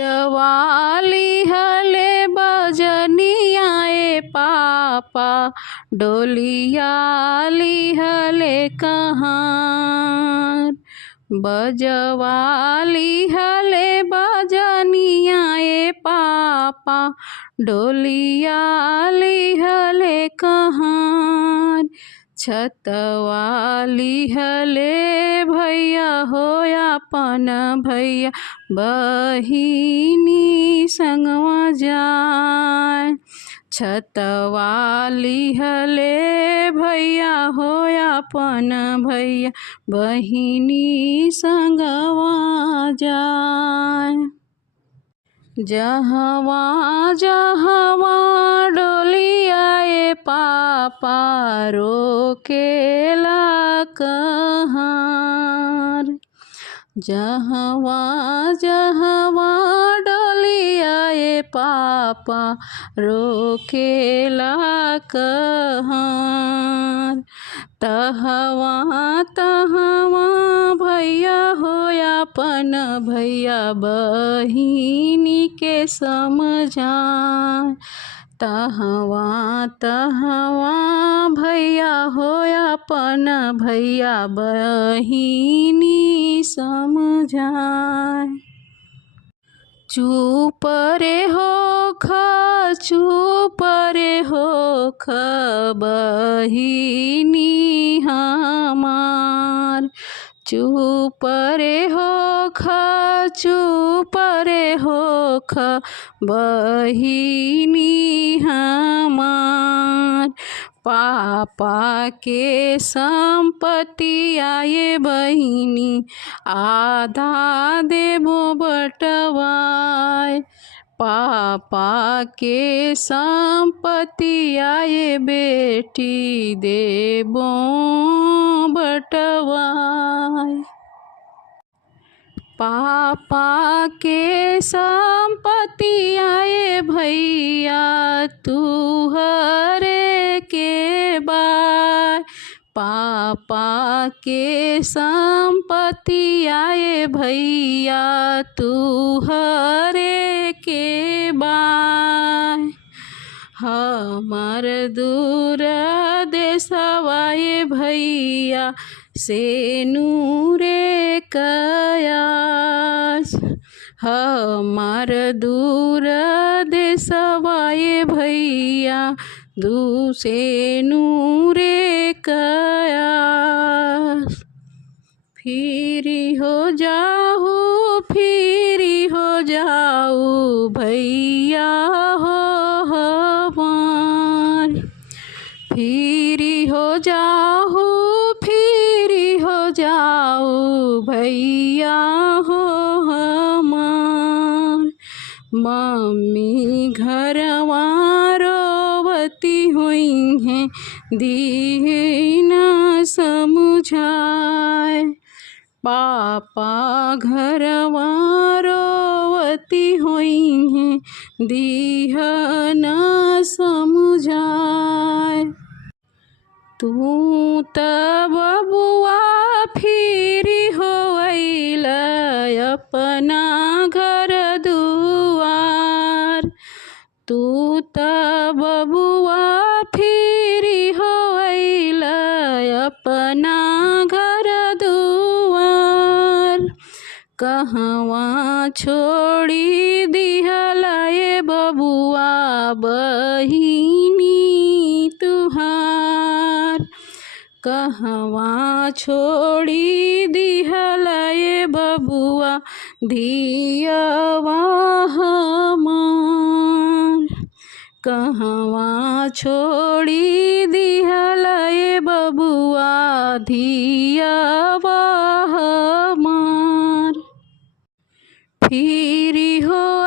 जवाली हले बजनियाए पापा, डोलियाली हले कहाँ। बजवाली हले बजनियाए पापा, डोलियाली हले कहाँ। छतवाली हले भैया हो अपन भैया, बहिनी संगवा जाए। छतवाली हले भैया हो अपन भैया, बहिनी संगवा जाए। जहवा जहवा डोलियाए पापा, रोकेला कहाँ। जहवा जहवा डोलियाए पापा, रोकेला कहाँ। तहवा तहवा भैया हो अपन भैया, बहिनी के समझाए। तहवा तहवा भैया हो अपन भैया, बहिनी समझाए। चुप रे होख चुप रे होख, बहिनी हमार। चुप रे होख चुप रे होख, बहिनी हमार। पापा के संपत्ति आए बहिनी, आधा देबो बटवाए। पापा के संपत्ति आए बेटी, देबो बटवाए। पापा के संपत्ति आए भैया, तुहरे के बाय। पापा के संपत्ति आए भैया, तुहरे के बाय। हमर दूर देशवाए भैया, से नूरे कयास। हमर दूर देशवाए भैया, दूसे नूरे कयास। फिरी हो जाऊ फिरी हो जाऊ भैया हो हमार। फिरी हो जाऊ फिरी हो जाऊ भैया हो हमार। मम्मी घरवा रोवती हुई हैं, दीना समझाए। पापा घरवा रोवती हुई हैं, दीना समझाए। तू त बबुआ फिरी होइल अपना घर दुआर। तू त बबुआ फिरी होइल अपना घर दुआर। कहवा छोड़ी दिहलाए बबुआ, बहिनी तुहार। कहवा छोड़ी दिहलाए बबुआ, धियवा हमार। कहवा छोड़ी दिहलाए बबुआ, धियवा हमार। फिरी हो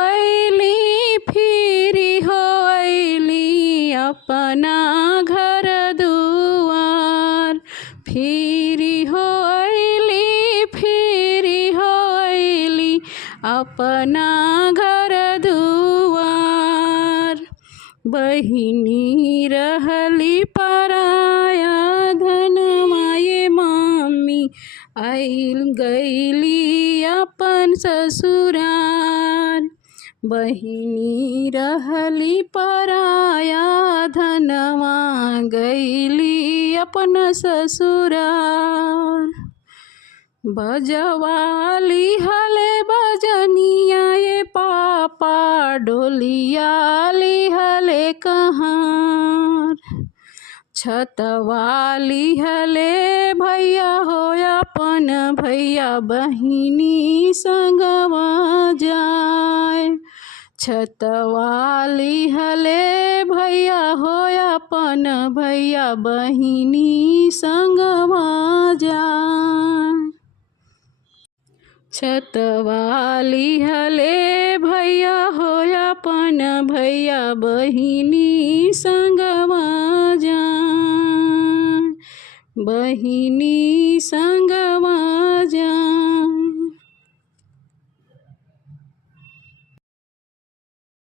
अइली अपना घर दुआर। फिरी हो अइली अपना घर दुआर। बहिनी रहली पराया धनवाए मम्मी, आइल गईली अपन ससुरार। बहिनी रहली पराया धनवा गईली अपन ससुराल। बजवाली हले बजनिया ये पापा डोलिया ली हले कहाँ। छतवाली हले भैया हो अपन भैया बहिनी संगवा जाए। छतवाली हले भैया हो अपन भैया बहिनी संगवा जाए। छतवाली हले भैया हो अपन भैया बहिनी संगवा जाए। बहिनी संगवा जाए।